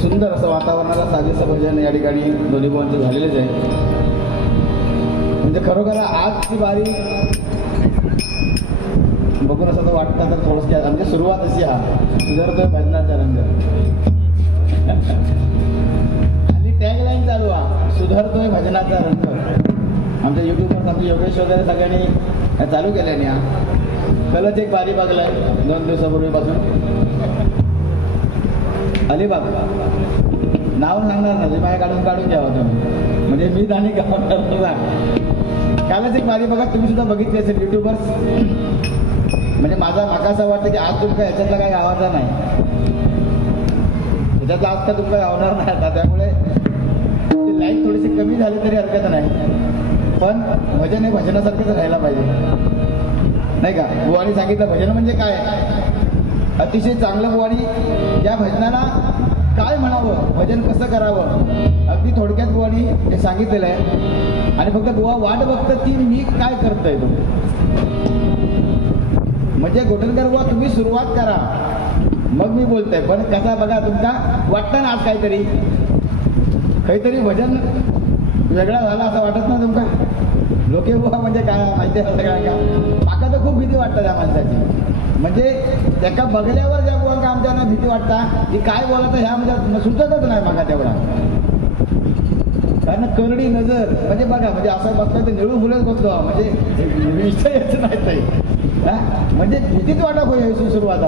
सुंदर असं वातावरणाला साजेसं भजन या ठिकाणी दोन्ही भावांचं झालेलेच आहे. म्हणजे खरोखर आजची बारी बघून असं तर वाटतं तर थोडंसं म्हणजे सुरुवात अशी हा सुधारतोय भजनाचा रंग आणि टॅगलाईन चालू हा सुधारतोय भजनाचा रंग. आमच्या युट्यूबवर आमचे योगेश वगैरे सगळ्यांनी चालू केल्याने हा कलच एक बारी बघलाय 2 दिवसापूर्वीपासून. अलिबाग नाव सांगणार ना ते माझ्या काढून घ्यावं तुम्ही म्हणजे मी दाणी गावणार. कालच एक बारी बघा तुम्ही सुद्धा बघितली असेल युट्यूबर्स. म्हणजे माका असं वाटतं की आज तुमका ह्याच्यातला काही गावाचा नाही ह्याच्यातला आज का तुमका गावणार नाही आता. त्यामुळे लाईक थोडीशी कमी झाली तरी हरकत नाही पण भजन हे भजनासारखंच राहायला पाहिजे नाही का. बुवानी सांगितलं भजन म्हणजे काय अतिशय चांगलं. बुवानी या भजनाला काय म्हणावं भजन कसं करावं अगदी थोडक्यात बुवानी हे सांगितलेलं आहे. आणि फक्त बुवा वाट बघतं ती मी काय करतोय तो म्हणजे गोटनकर बुवा तुम्ही सुरुवात करा मग मी बोलतोय. पण कसा बघा तुमचा वाटतं ना आज काहीतरी भजन वेगळा झाला असं वाटत ना तुमका. लोके बुवा म्हणजे काय माहिती आहे सगळ्या का माका तर खूप भीती वाटतं त्या माणसाची. म्हणजे त्याका बघल्यावर ज्या बुवांका आमच्याना भीती वाटता की काय बोलायचं ह्या म्हणजे सुचतच नाही मागा तेवढा. कारण करडी नजर म्हणजे बघा म्हणजे असं बघतोय तर निळू फुलच बसलो म्हणजे विषय यायचं नाही ताई. म्हणजे भीतीच वाटत होईल सुरुवात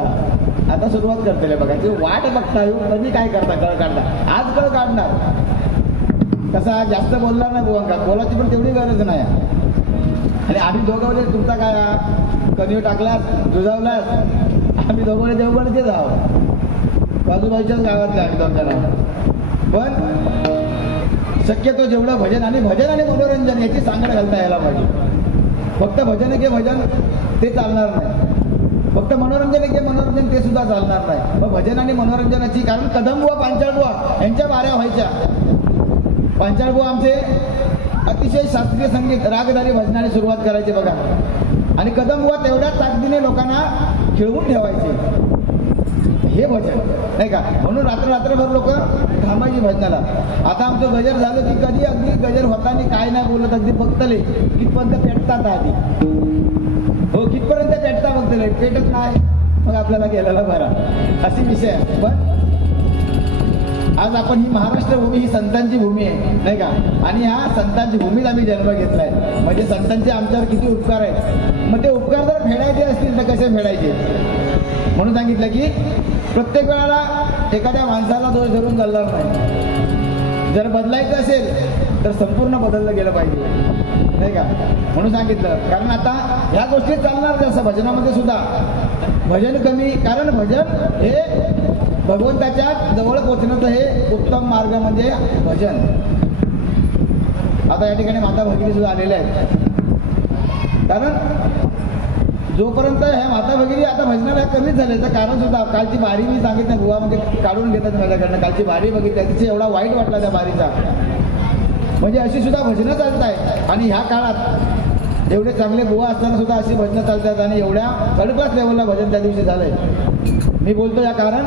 आता सुरुवात करते बघा ते वाट बघता येऊ कधी काय करता कळ काढता आज कळ काढणार कसा जास्त बोलणार नाही बुवांका बोलायची पण तेवढी गरज नाही. आणि आम्ही दोघं म्हणजे तुमचा काय कणीव टाकलास दुजावलास आम्ही दोघं देवगडचे आहोत बाजूबाजूच्याच गावातले आम्ही दोघांना. पण शक्यतो जेवढं भजन आणि मनोरंजन याची सांगड घालता यायला पाहिजे. फक्त भजन के भजन ते चालणार नाही फक्त मनोरंजन ते सुद्धा चालणार नाही. मग भजन आणि मनोरंजनाची कारण कदमबुवा पांचाळबुवा यांच्या बाऱ्या व्हायच्या. पांचाळबुवा आमचे अतिशय शास्त्रीय संगीत रागदारी भजनाने सुरुवात करायची बघा. आणि कदमबुवा तेवढ्याच ताकदीने लोकांना खेळवून ठेवायचे हे भजन नाही का. म्हणून रात्रभर लोक थांबायची भजनाला. आता आमचं गजर झालं की कधी अगदी गजर होताना काय नाही बोलत अगदी बघतले कितपर्यंत पेटतात आधी हो कितपर्यंत पेटता बघतले पेटत नाही मग आपल्याला गेलेला बरा अशी विषय आहे. पण आज आपण ही महाराष्ट्र भूमी ही संतांची भूमी आहे नाही का. आणि ह्या संतांची भूमीत आम्ही जन्म घेतलाय म्हणजे संतांचे आमच्यावर किती उपकार आहेत. मग ते उपकार जर फेडायचे असतील तर कसे फेडायचे म्हणून सांगितलं की प्रत्येक वेळेला एखाद्या माणसाला दोष धरून चालणार नाही. जर बदलायचं असेल तर संपूर्ण बदललं गेलं पाहिजे नाही का. म्हणून सांगितलं कारण आता ह्या गोष्टी चालणार जसं भजनामध्ये सुद्धा भजन कमी कारण भजन हे भगवंताच्या जवळ पोचण्याचं हे उत्तम मार्ग म्हणजे भजन. आता या ठिकाणी माता भगिनी सुद्धा आलेल्या आहेत. कारण जोपर्यंत ह्या माता भगिनी आता भजनाला कमीच झाले तर कारण सुद्धा कालची बारी मी सांगितलं बुवा म्हणजे काढून घेतात माझ्याकडनं. कालची बारी बघितली तिथे एवढा वाईट वाटला त्या बारीचा. म्हणजे अशी सुद्धा भजनं चालत आहेत. आणि ह्या काळात एवढे चांगले बुवा असताना सुद्धा अशी भजनं चालतात आणि एवढ्या थर्ड क्लास लेवलला भजन त्या दिवशी झालंय. मी बोलतो या कारण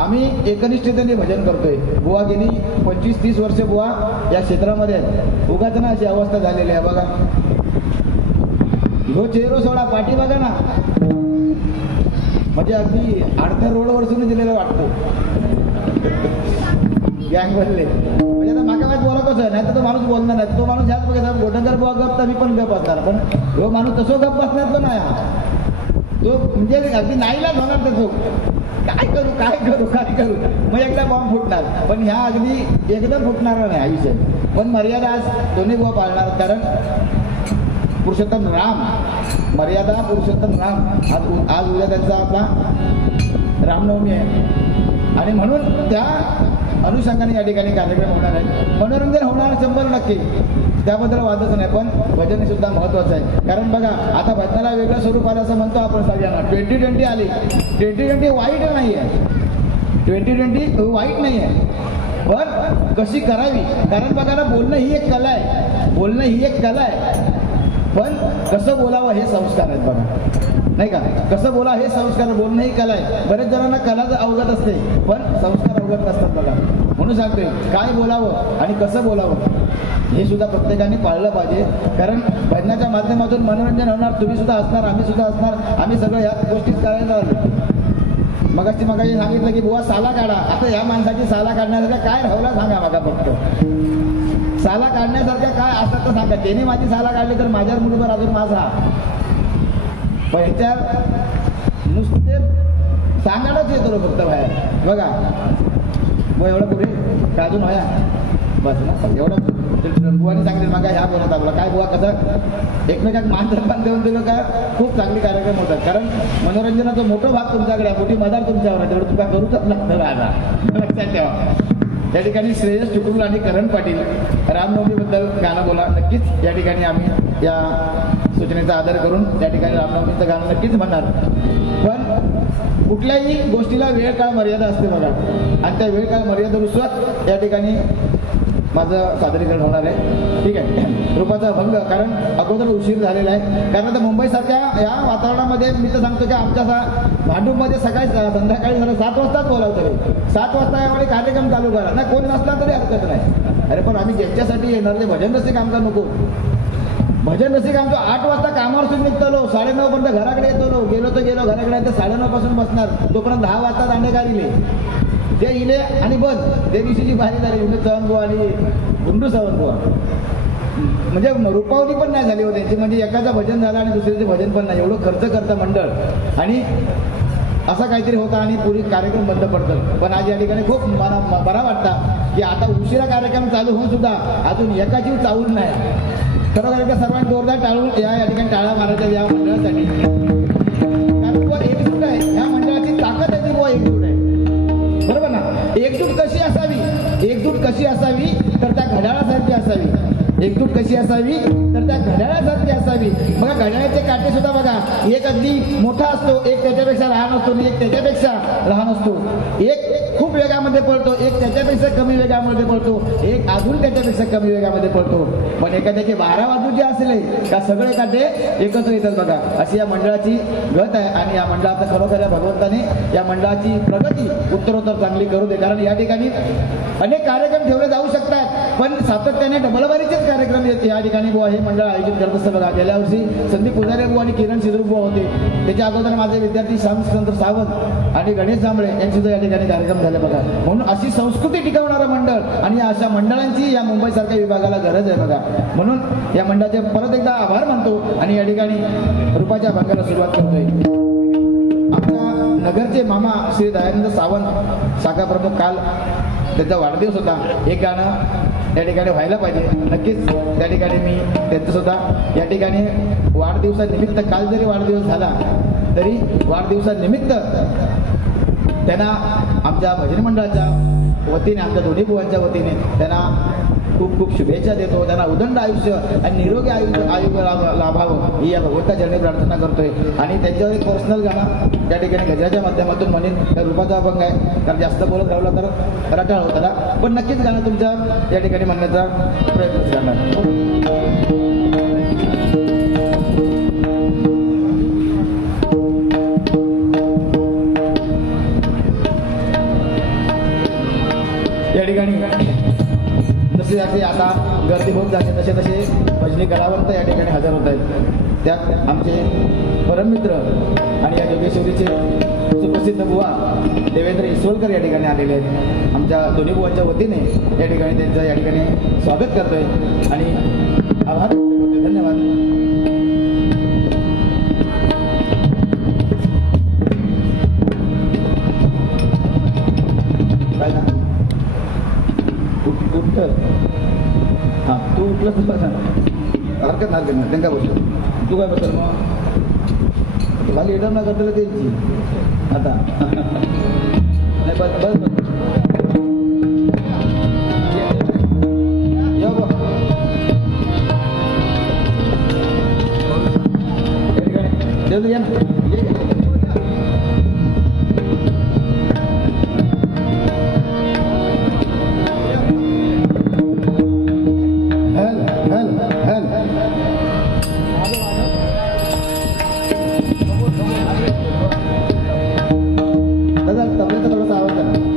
आम्ही एकनिष्ठतेने भजन करतोय. बुवा गेली 25-30 वर्ष बुवा या क्षेत्रामध्ये आहेत. उगाच ना अशी अवस्था झालेली आहे बघा. ह्यो चेहरो सोडा पाठी बघा ना म्हणजे अगदी अडथ्या रोडवर सुद्धा दिलेलं वाटतं गँग बनले. म्हणजे आता माका काय बोला कसं नाही तर तो माणूस बोलणार नाही. तो माणूस ह्याच बघा गोटनकर बुवा गप तर मी पण गप असणार. पण ह्यो माणूस तसो गप बसणार पण नाही तो म्हणजे अगदी नाहीलाच होणार तसो काय करू मग एकदा बॉम्ब फुटणार. पण ह्या अगदी एकदम फुटणार नाही आयुष्य. पण मर्यादा आज दोन्ही बुवा पाळणार कारण पुरुषोत्तम राम मर्यादा पुरुषोत्तम राम आज उद्या त्यांचा आपला रामनवमी आहे. आणि म्हणून त्या अनुषंगाने या ठिकाणी कार्यक्रम होणार आहे. मनोरंजन होणार 100% त्याबद्दल वादच नाही. पण भजन सुद्धा महत्वाचं आहे. कारण बघा आता भजनाला वेगळं स्वरूप आलं असं म्हणतो आपण सगळ्यांना. 2020 आली. 2020 वाईट नाही आहे. 2020 वाईट नाही आहे पण कशी करावी. कारण बघा ना बोलणं ही एक कला आहे. पण कसं बोलावं हे संस्कार आहेत बघा, नाही का? कसं बोला हे संस्कार, बोलणं ही कला आहे. बरेच जणांना कलाच अवगत असते पण संस्कार अवगत नसतात बघा. म्हणून सांगतोय काय बोलावं आणि कसं बोलावं हे सुद्धा प्रत्येकाने पाळलं पाहिजे. कारण भजनाच्या माध्यमातून मनोरंजन होणार, तुम्ही सुद्धा असणार, आम्ही सुद्धा असणार, आम्ही सगळं ह्या गोष्टीच करायला आलो. मगाशी सांगितलं की बुवा साला काढा. आता ह्या माणसाची साला काढण्यासारखं काय राहला सांगा बघा. फक्त साला काढण्यासारखं काय असतं तर सांगा. त्याने माझी साला काढली तर माझ्यावर मुलीवर अजून माझा, पण ह्याच्यावर नुसते सांगायलाच येतो फक्त बाहेर बघा. मग एवढं पुढे का अजून व्हाया बस ना एवढं. बुवाने सांगितलं मग ह्या बोलत आपला काय बुवा कसं एकमेकात मान देऊन दिलं का खूप चांगले कार्यक्रम होतात. कारण मनोरंजनाचा मोठा भाग तुमच्याकडे आहे, मोठी मदार तुमच्यावर आहे, तेवढं तुमचा करूच लागतं राजा. लक्षात ठेवा. या ठिकाणी श्रेयस टुकुल आणि करण पाटील रामनवमीबद्दल गाणं बोला. नक्कीच या ठिकाणी आम्ही या सूचनेचा आदर करून त्या ठिकाणी रामनवमीचं गाणं नक्कीच म्हणणार. पण कुठल्याही गोष्टीला वेळ काळ मर्यादा असते बघा, आणि त्या वेळ काळ मर्यादेनुसार या ठिकाणी माझं सादरीकरण होणार आहे. ठीक आहे. रूपाचा भंग कारण अगोदर उशीर झालेला आहे. कारण आता मुंबईसारख्या या वातावरणामध्ये मी तर सांगतो की आमच्या भांडूपमध्ये सकाळी संध्याकाळी जरा 7 वाजताच बोलावतं. 7 वाजता यावेळी कार्यक्रम चालू करा ना, कोण नसला तरी हरकत नाही. अरे पण आम्ही ज्यांच्यासाठी येणार ते भजन रसिक आमचा नको. भजन रसिक आमचं 8 वाजता कामावर सुद्धा निघतो, 9:30 पर्यंत घराकडे येतो. गेलो घराकडे तर 9:30 पासून बसणार, तोपर्यंत 10 वाजता दांडे गाडीले ते इले आणि बंद. त्या दिवशीची भारी झाली विनोद चव्हाणबुवा आणि गुंडू सावंतबुवा. म्हणजे रुपावली पण नाही झाली हो त्यांची. म्हणजे एकाचं भजन झालं आणि दुसऱ्याचे भजन पण नाही. एवढं खर्च करतं मंडळ आणि असा काहीतरी होता आणि पुरी कार्यक्रम बंद पडतं. पण आज या ठिकाणी खूप मला बरा वाटता की आता उशिरा कार्यक्रम चालू होऊन सुद्धा अजून एका जीव चावून नाही. खरोखर सर्वांनी जोरदार टाळून या ठिकाणी टाळा मारायच्या या मंडळासाठी. कारण बुवा एकजूट आहे, या मंडळाची ताकद आहे ती बुवा एकजूट आहे. बरोबर ना? एकजूट कशी असावी? एकजूट कशी असावी तर त्या घड्याळासारखी असावी. एकजूट कशी असावी तर त्या घड्याळासारखी असावी. बघा घड्याळाचे काटे सुद्धा बघा, एक अगदी मोठा असतो, एक त्याच्यापेक्षा लहान असतो आणि एक त्याच्यापेक्षा लहान असतो. एक खूप वेगामध्ये पळतो, एक त्याच्यापेक्षा कमी वेगामध्ये पळतो, एक अजून त्याच्यापेक्षा कमी वेगामध्ये पळतो. पण एखाद्याचे 12 बाजू जे असले का सगळे काटे एकत्र येतात बघा. अशी या मंडळाची गत आहे. आणि या मंडळाचा खरोखर या भगवंताने या मंडळाची प्रगती उत्तरोत्तर चांगली करू दे. कारण या ठिकाणी अनेक कार्यक्रम ठेवले जाऊ शकतात पण सातत्याने डबलबारीचेच कार्यक्रम या ठिकाणी बुवा हे मंडळ आयोजित करत असतं बघा. गेल्या वर्षी संदीप पुजारे बुवा आणि किरण शिद्रू बुवा होते. त्याच्या अगोदर माझे विद्यार्थी श्यामचंद्र सावंत आणि गणेश जांभळे यांचे सुद्धा या ठिकाणी कार्यक्रम झाले बघा. म्हणून अशी संस्कृती टिकवणारं मंडळ आणि अशा मंडळांची या मुंबईसारख्या विभागाला गरज आहे बघा. म्हणून या मंडळाचे परत एकदा आभार मानतो आणि या ठिकाणी रूपाच्या भंगाला सुरुवात करतोय. आमच्या नगरचे मामा श्री दयानंद सावंत शाखा प्रमुख, काल त्यांचा वाढदिवस होता. एक गाणं या ठिकाणी व्हायला पाहिजे. नक्कीच त्या ठिकाणी मी त्यांचं सुद्धा या ठिकाणी वाढदिवसानिमित्त, काल जरी वाढदिवस झाला तरी वाढदिवसानिमित्त त्यांना आमच्या भजन मंडळाच्या वतीने, आमच्या दोन्ही बुवांच्या वतीने त्यांना खूप खूप शुभेच्छा देतो. त्यांना उदंड आयुष्य आणि निरोगी आयुष्य लाभावं ही या भगवंता चरणी प्रार्थना करतोय. आणि त्यांच्यावर एक पर्सनल गाणं त्या ठिकाणी गजराच्या माध्यमातून म्हणेन. त्या रूपाचा अभंग आहे, कारण जास्त बोलत राहिला तर रटाळ होताना. पण नक्कीच गाणं तुमच्या या ठिकाणी म्हणण्याचा प्रयत्न करणार. या ठिकाणी जसे जसे आता गर्दी होत जाते तसे तसे भजनी कलावंत या ठिकाणी हजर होत आहेत. त्यात आमचे परममित्र आणि या जोगेश्वरीचे सुप्रसिद्ध बुवा देवेंद्र इसोलकर या ठिकाणी आलेले आहेत. आमच्या दोन्ही बुवांच्या वतीने या ठिकाणी त्यांचं या ठिकाणी स्वागत करतोय आणि आभार करतोय. धन्यवाद. हां तू उठलं हरकत नाही त्यांना बोलतो. तू काय बद्दल मग खाली एडम ना करता द्यायची आता नाही बस बस बस या ना. जरा तबल्याचा थोडासा आवाज करा.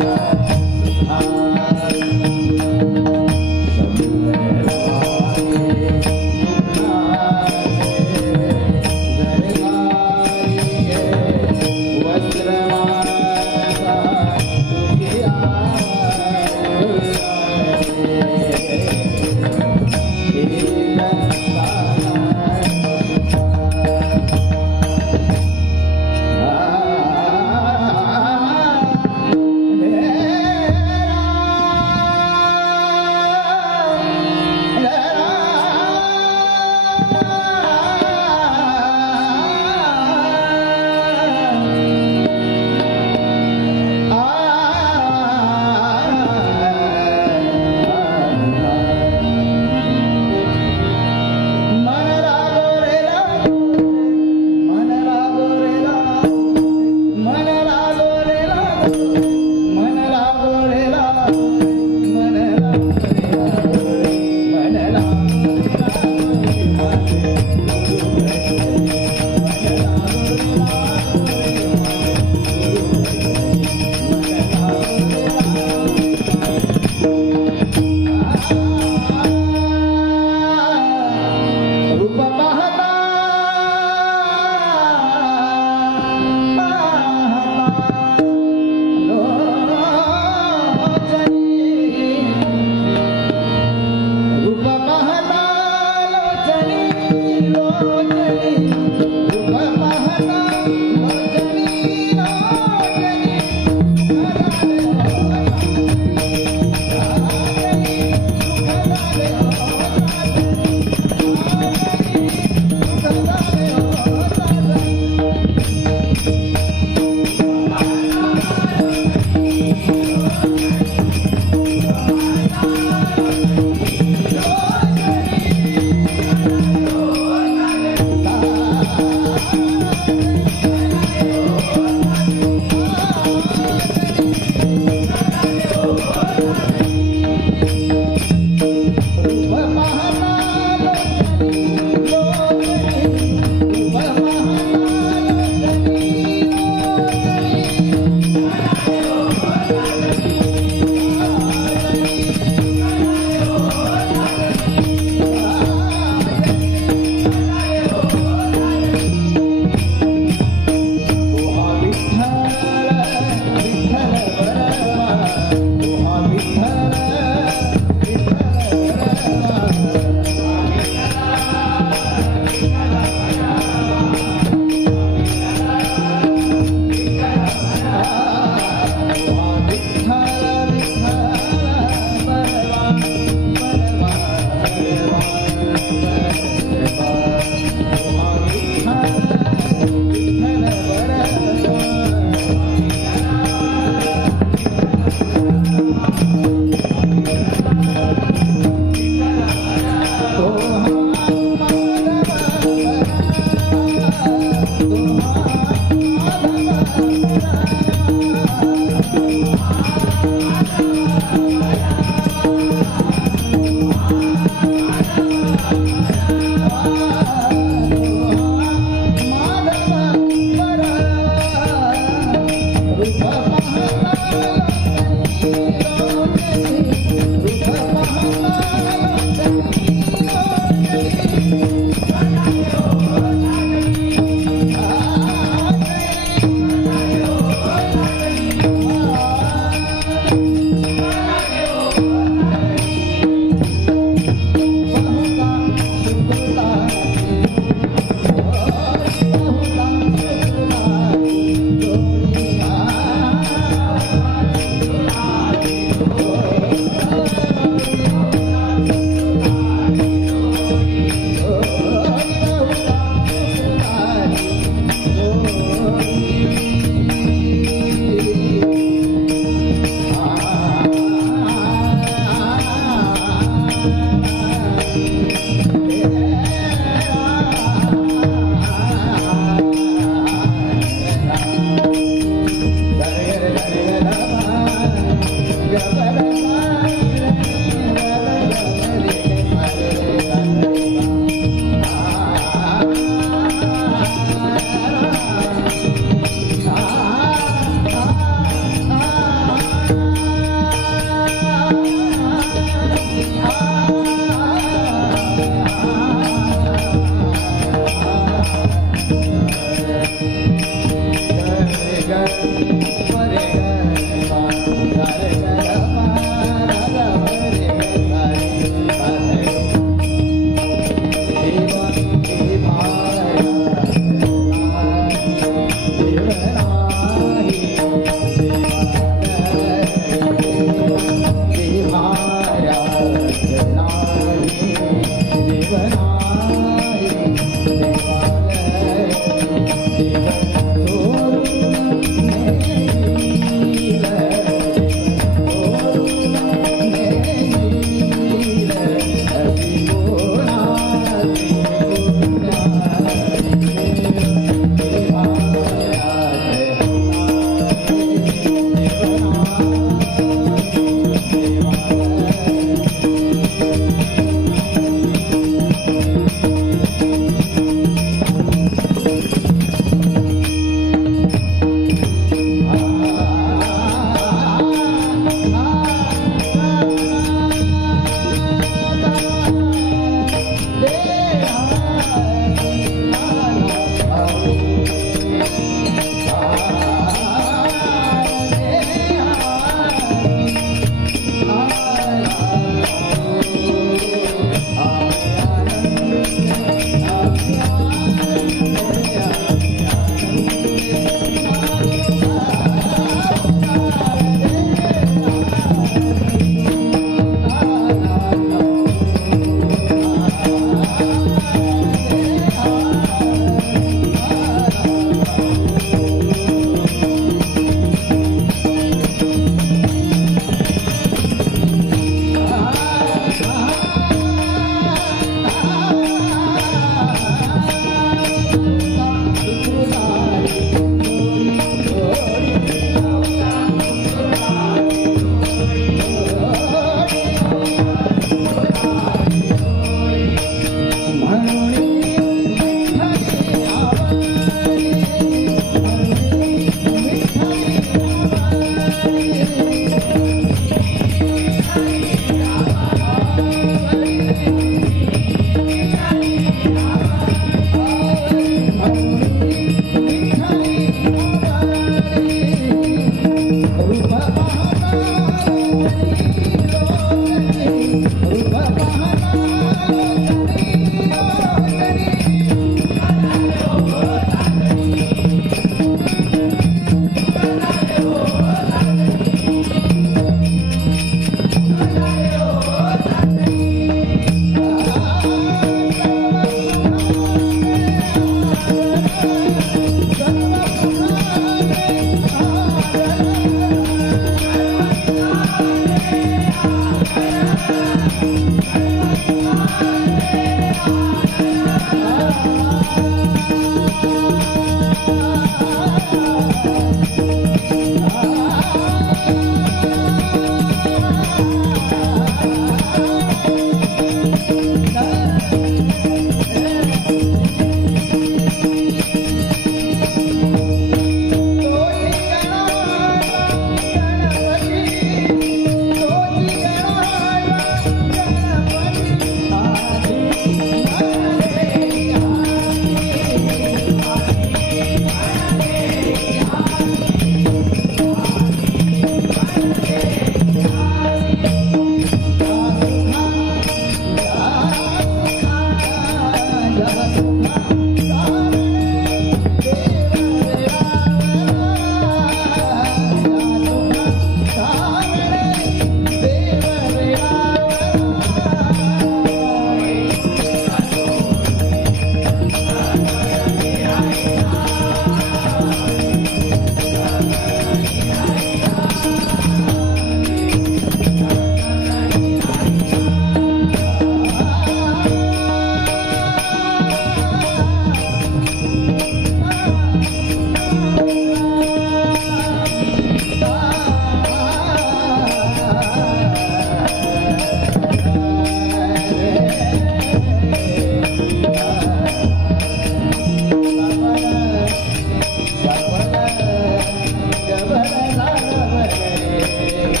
जाणवले